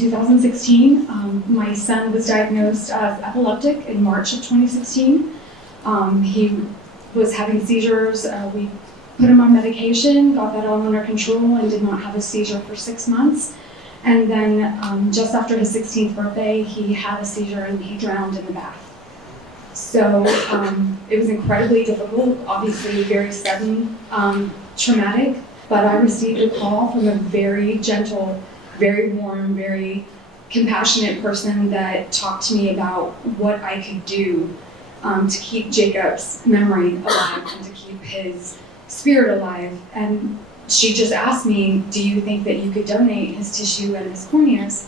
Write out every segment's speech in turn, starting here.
2016. My son was diagnosed as epileptic in March of 2016. He was having seizures. We put him on medication, got that all under control, and did not have a seizure for 6 months. And then just after his 16th birthday, he had a seizure and he drowned in the bath. So it was incredibly difficult, obviously very sudden, traumatic, but I received a call from a very gentle, very warm, very compassionate person that talked to me about what I could do to keep Jacob's memory alive and to keep his spirit alive. And she just asked me, do you think that you could donate his tissue and his corneas?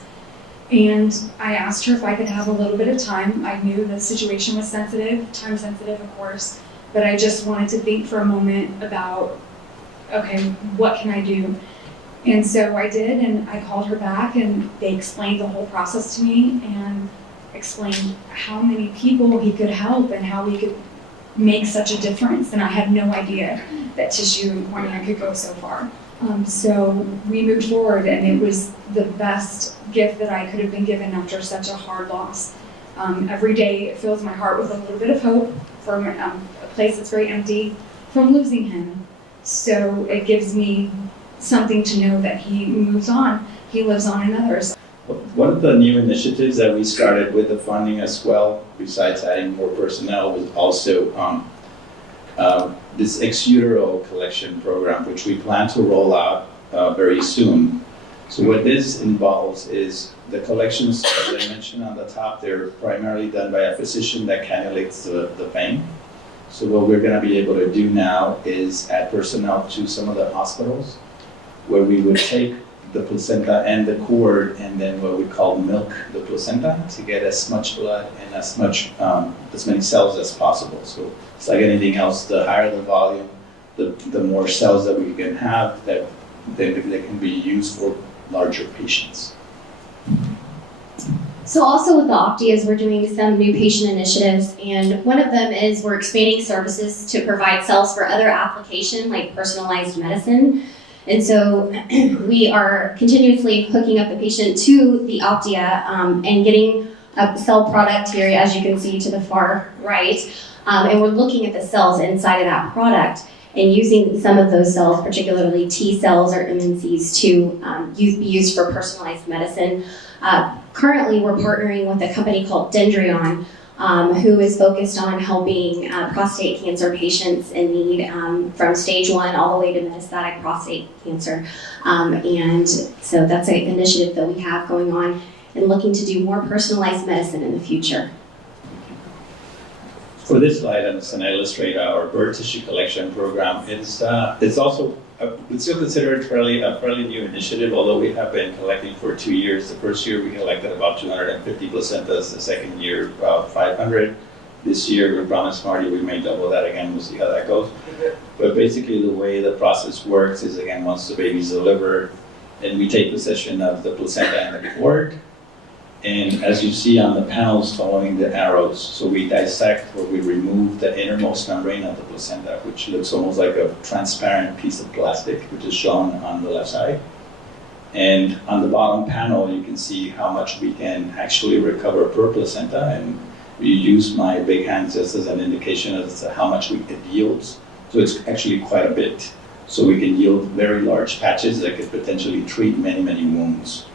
And I asked her if I could have a little bit of time. I knew the situation was sensitive, time sensitive, of course, but I just wanted to think for a moment about, okay, what can I do? And so I did, and I called her back, and they explained the whole process to me and explained how many people he could help and how he could make such a difference. And I had no idea that tissue and cornea could go so far. So we moved forward, and it was the best gift that I could have been given after such a hard loss. Every day it fills my heart with a little bit of hope from a place that's very empty from losing him. So it gives me something to know that he moves on, he lives on in others. One of the new initiatives that we started with the funding as well, besides adding more personnel, was also this ex utero collection program, which we plan to roll out very soon. So what this involves is the collections, as I mentioned on the top, they're primarily done by a physician that cannulates the vein. So what we're going to be able to do now is add personnel to some of the hospitals where we would take the placenta and the cord and then what we call milk the placenta to get as much blood and as many cells as possible. So it's like anything else, the higher the volume, the more cells that we can have that they can be used for larger patients. So also with the Optias, we're doing some new patient initiatives, and one of them is we're expanding services to provide cells for other application like personalized medicine. And so we are continuously hooking up the patient to the Optia and getting a cell product here, as you can see to the far right. And we're looking at the cells inside of that product and using some of those cells, particularly T cells or MNCs, to be used for personalized medicine. Currently, we're partnering with a company called Dendreon, who is focused on helping prostate cancer patients in need from stage 1 all the way to metastatic prostate cancer. And so that's an initiative that we have going on and looking to do more personalized medicine in the future. For this slide, I'm just going to illustrate our bird tissue collection program. It's also it's still considered a fairly new initiative, although we have been collecting for 2 years. The first year we collected about 250 placentas, the second year about 500. This year we promised Marty we may double that again, we'll see how that goes. But basically the way the process works is, again, once the baby's delivered, and we take possession of the placenta and the cord. And as you see on the panels following the arrows, so we dissect or we remove the innermost membrane of the placenta, which looks almost like a transparent piece of plastic, which is shown on the left side. And on the bottom panel, you can see how much we can actually recover per placenta. And we use my big hand just as an indication as to how much it yields. So it's actually quite a bit. So we can yield very large patches that could potentially treat many, many wounds.